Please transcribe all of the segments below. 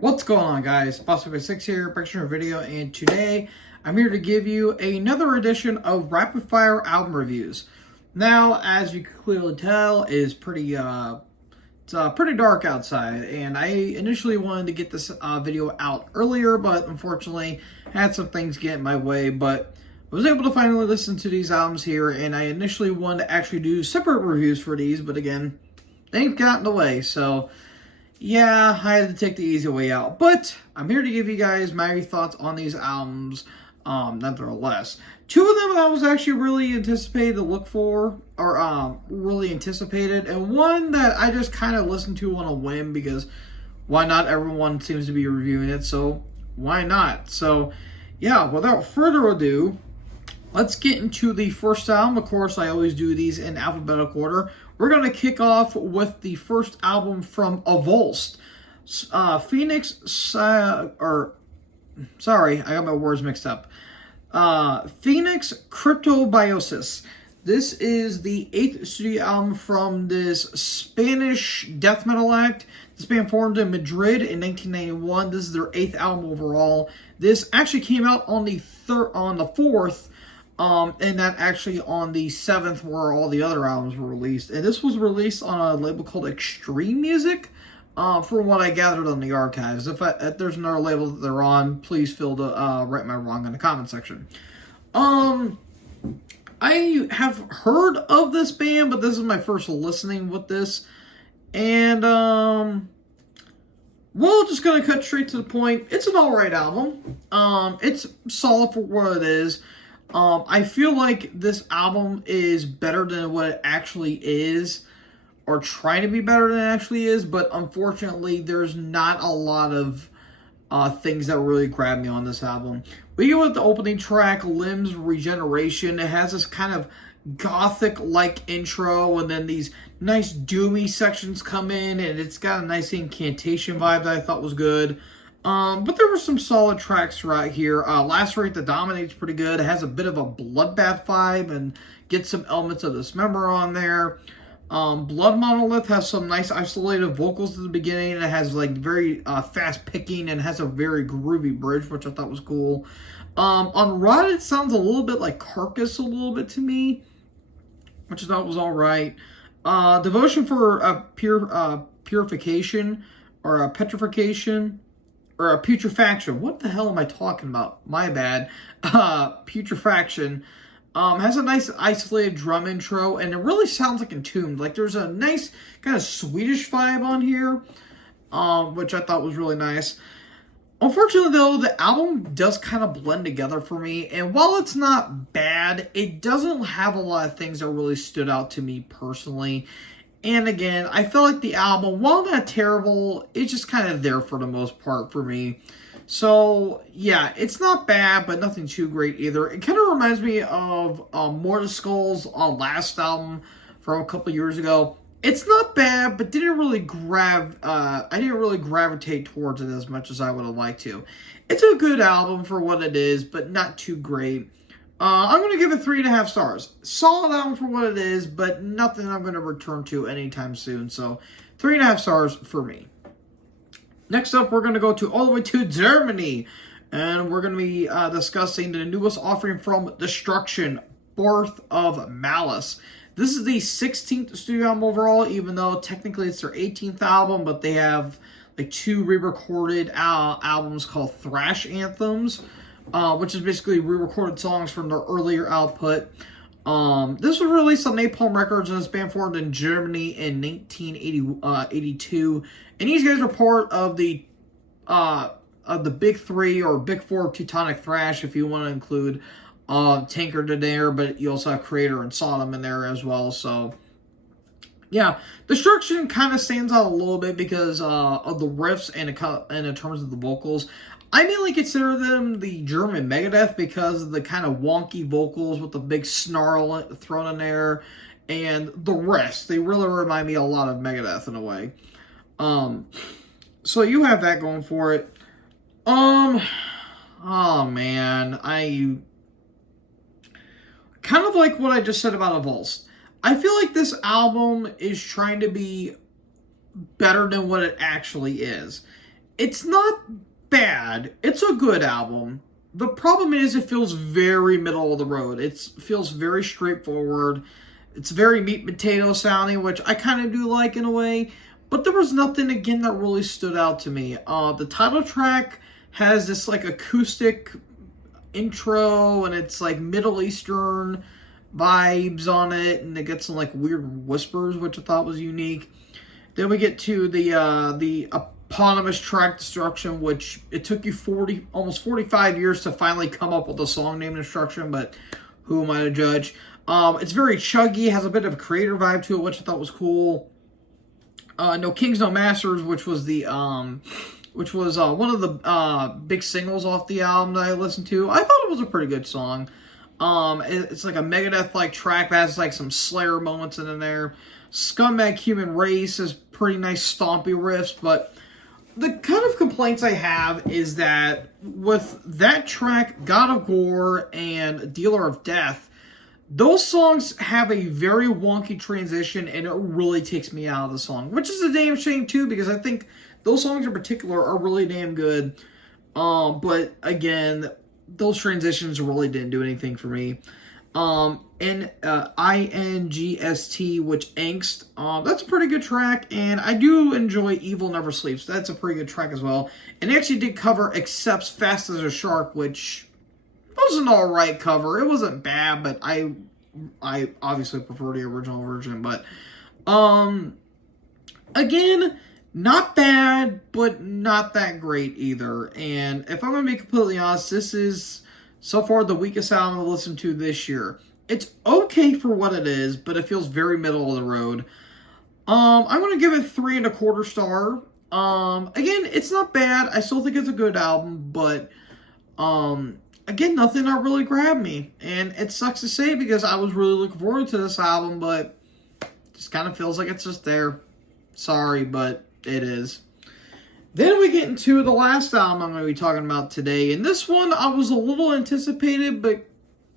What's going on, guys? Boss6 here, picture video, and today I'm here to give you another edition of Rapid Fire album reviews. Now, as you can clearly tell, it's pretty dark outside, and I initially wanted to get this video out earlier, but unfortunately had some things get in my way. But I was able to finally listen to these albums here, and I initially wanted to actually do separate reviews for these, but again, things got in the way, so yeah, I had to take the easy way out. But I'm here to give you guys my thoughts on these albums, nonetheless. Two of them I was actually really anticipated to look for, or really anticipated, and one that I just kind of listened to on a whim because why not? Everyone seems to be reviewing it, so why not? So, yeah, without further ado, let's get into the first album. Of course, I always do these in alphabetical order. We're going to kick off with the first album from Avulsed. Sorry, I got my words mixed up. Phoenix Cryptobiosis. This is the 8th studio album from this Spanish death metal act. This band formed in Madrid in 1991. This is their 8th album overall. This actually came out on the 4th. And that actually on the 7th where all the other albums were released. And this was released on a label called Extreme Music, from what I gathered on the archives. If there's another label that they're on, please feel to write my wrong in the comment section. I have heard of this band, but this is my first listening with this. And, well, just going to cut straight to the point. It's an alright album. It's solid for what it is. I feel like this album is better than what it actually is, or trying to be better than it actually is, but unfortunately, there's not a lot of things that really grab me on this album. We go with the opening track, Limbs Regeneration. It has this kind of gothic-like intro, and then these nice doomy sections come in, and it's got a nice incantation vibe that I thought was good. But there were some solid tracks right here. Lacerate the Dominate's pretty good. It has a bit of a Bloodbath vibe and gets some elements of Dismember on there. Blood Monolith has some nice isolated vocals at the beginning. It has like very fast picking and has a very groovy bridge, which I thought was cool. On Rot, it sounds a little bit like Carcass a little bit to me, which I thought was alright. Devotion for Purification or Petrification. Or a Putrefaction. What the hell am I talking about? My bad. Putrefaction. Has a nice isolated drum intro, and it really sounds like Entombed. Like, there's a nice kind of Swedish vibe on here, which I thought was really nice. Unfortunately, though, the album does kind of blend together for me, and while it's not bad, it doesn't have a lot of things that really stood out to me personally. And again, I feel like the album, while not terrible, it's just kind of there for the most part for me. So, yeah, it's not bad, but nothing too great either. It kind of reminds me of Mortal Skull's last album from a couple years ago. It's not bad, but didn't really I didn't really gravitate towards it as much as I would have liked to. It's a good album for what it is, but not too great. I'm going to give it 3.5 stars. Solid album for what it is, but nothing I'm going to return to anytime soon. So, 3.5 stars for me. Next up, we're going to go all the way to Germany. And we're going to be discussing the newest offering from Destruction, Birth of Malice. This is the 16th studio album overall, even though technically it's their 18th album, but they have like 2 re-recorded albums called Thrash Anthems. Which is basically re-recorded songs from their earlier output. This was released on Napalm Records, and it's band formed in Germany in 1982. And these guys are part of the big 3 or big 4 of Teutonic Thrash, if you want to include Tankard in there, but you also have Creator and Sodom in there as well. So, yeah, Destruction kind of stands out a little bit because of the riffs and in terms of the vocals. I mainly consider them the German Megadeth because of the kind of wonky vocals with the big snarl thrown in there and the rest. They really remind me a lot of Megadeth in a way. So you have that going for it. Oh man, I kind of like what I just said about Avulsed. I feel like this album is trying to be better than what it actually is. It's not bad. It's a good album. The problem is it feels very middle of the road. It feels very straightforward. It's very meat and potato sounding, which I kind of do like in a way. But there was nothing, again, that really stood out to me. The title track has this, like, acoustic intro, and it's, like, Middle Eastern vibes on it, and it gets some, like, weird whispers, which I thought was unique. Then we get to the eponymous track Destruction, which it took you almost 45 years to finally come up with a song named Destruction, but who am I to judge? It's very chuggy, has a bit of a creator vibe to it, which I thought was cool. No Kings, No Masters, which was one of the big singles off the album that I listened to. I thought it was a pretty good song. It's like a Megadeth-like track that has like some Slayer moments in there. Scumbag Human Race is pretty nice stompy riffs, but the kind of complaints I have is that with that track, God of Gore and Dealer of Death, those songs have a very wonky transition, and it really takes me out of the song, which is a damn shame too, because I think those songs in particular are really damn good. But again, those transitions really didn't do anything for me. INGST, which Angst, that's a pretty good track, and I do enjoy Evil Never Sleeps. That's a pretty good track as well. And they actually did cover Accepts Fast as a Shark, which was an alright cover. It wasn't bad, but I obviously prefer the original version. But again, not bad, but not that great either. And if I'm going to be completely honest, this is so far the weakest album I've listened to this year. It's okay for what it is, but it feels very middle of the road. I'm going to give it 3.25 star. Again, it's not bad. I still think it's a good album, but again, nothing that really grabbed me. And it sucks to say because I was really looking forward to this album, but it just kind of feels like it's just there. Sorry, but it is. Then we get into the last album I'm going to be talking about today. And this one I was a little anticipated, but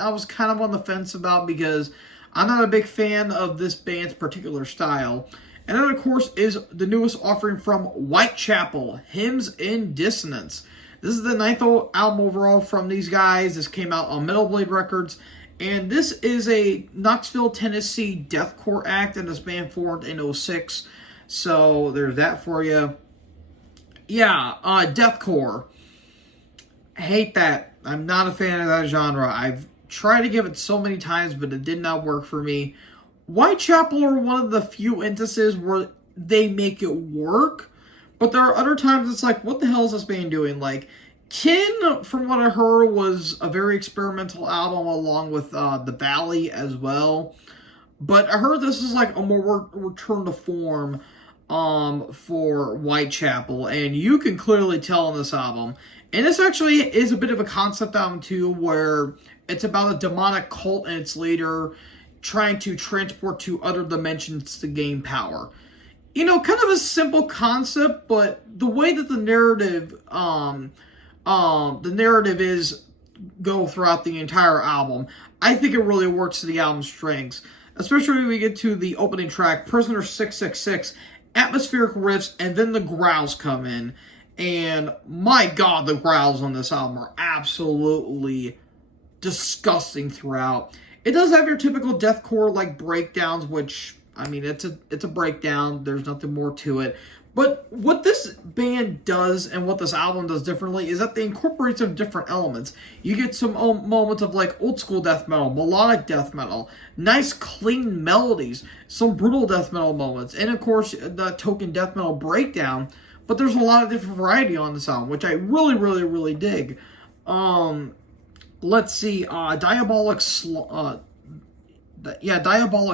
I was kind of on the fence about because I'm not a big fan of this band's particular style. And that, of course, is the newest offering from Whitechapel, Hymns in Dissonance. This is the 9th album overall from these guys. This came out on Metal Blade Records. And this is a Knoxville, Tennessee deathcore act, and this band formed in 2006. So there's that for you. Yeah, deathcore. I hate that. I'm not a fan of that genre. I've tried to give it so many times, but it did not work for me. Whitechapel are one of the few instances where they make it work, but there are other times it's like, what the hell is this band doing? Like, Kin, from what I heard, was a very experimental album along with The Valley as well. But I heard this is like a more return to form for Whitechapel, and you can clearly tell on this album. And this actually is a bit of a concept album too, where it's about a demonic cult and its leader trying to transport to other dimensions to gain power. You know, kind of a simple concept, but the way that the narrative is go throughout the entire album, I think it really works to the album's strengths. Especially when we get to the opening track, Prisoner 666, atmospheric riffs, and then the growls come in. And my God, the growls on this album are absolutely disgusting throughout. It does have your typical deathcore like breakdowns, which, I mean, it's a breakdown. There's nothing more to it. But what this band does and what this album does differently is that they incorporate some different elements. You get some moments of like old school death metal, melodic death metal, nice clean melodies, some brutal death metal moments, and of course the token death metal breakdown. But there's a lot of different variety on this album, which I really, really, really dig. Let's see, Diabolic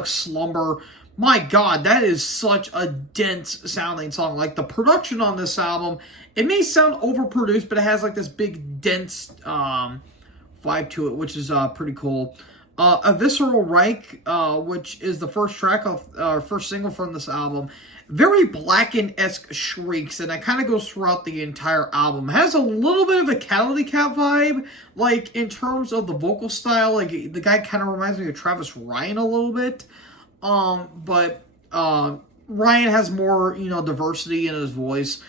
Slumber. My God, that is such a dense sounding song. Like, the production on this album, it may sound overproduced, but it has like this big dense vibe to it, which is pretty cool. A Visceral Reich, which is the first single from this album, very Blackened-esque shrieks, and that kind of goes throughout the entire album. It has a little bit of a Callity Cat vibe, like in terms of the vocal style. Like, the guy kind of reminds me of Travis Ryan a little bit. But Ryan has more, diversity in his voice.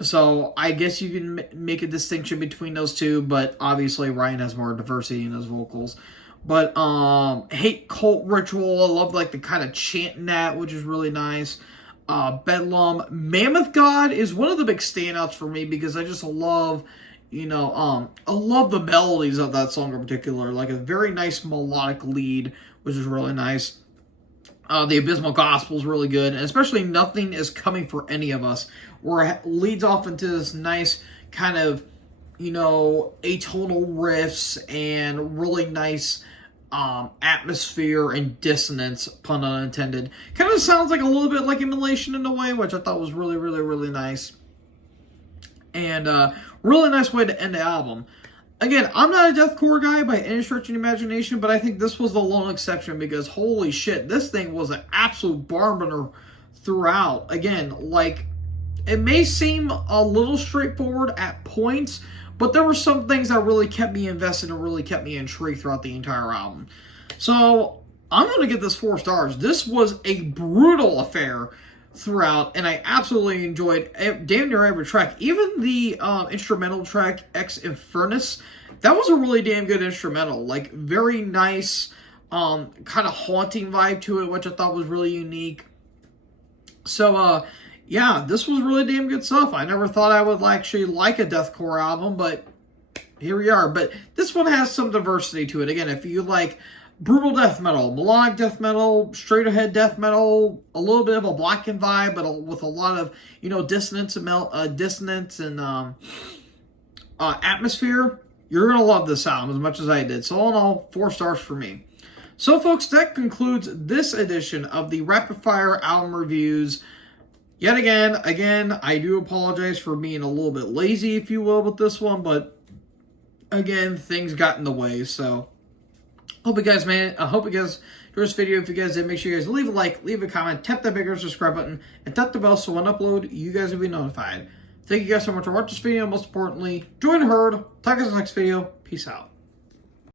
So I guess you can make a distinction between those two, but obviously Ryan has more diversity in his vocals. But Hate Cult Ritual, I love like the kind of chanting that, which is really nice. Bedlam, Mammoth God is one of the big standouts for me because I just love, I love the melodies of that song in particular. Like a very nice melodic lead, which is really nice. The Abysmal Gospel is really good, and especially Nothing Is Coming for Any of Us, where it leads off into this nice kind of, atonal riffs and really nice atmosphere and dissonance, pun unintended. Kind of sounds like a little bit like Immolation in a way, which I thought was really, really, really nice. And really nice way to end the album. Again, I'm not a deathcore guy by any stretch of the imagination, but I think this was the lone exception because holy shit, this thing was an absolute barn-burner throughout. Again, like, it may seem a little straightforward at points, but there were some things that really kept me invested and really kept me intrigued throughout the entire album. So, I'm going to give this 4 stars. This was a brutal affair throughout, and I absolutely enjoyed damn near every track. Even the instrumental track Ex Infernus, that was a really damn good instrumental. Like, very nice, kind of haunting vibe to it, which I thought was really unique. So, yeah, this was really damn good stuff. I never thought I would actually like a deathcore album, but here we are. But this one has some diversity to it. Again, if you like brutal death metal, melodic death metal, straight ahead death metal, a little bit of a blackened vibe, but with a lot of dissonance and atmosphere, you're gonna love this album as much as I did. So all in all, 4 stars for me. So folks, that concludes this edition of the Rapid Fire album reviews. Yet again, I do apologize for being a little bit lazy, if you will, with this one, but again, things got in the way. So I hope you guys enjoyed this video. If you guys did, make sure you guys leave a like, leave a comment, tap that bigger subscribe button, and tap the bell so when I upload, you guys will be notified. Thank you guys so much for watching this video. Most importantly, join the herd. Talk to us in the next video. Peace out.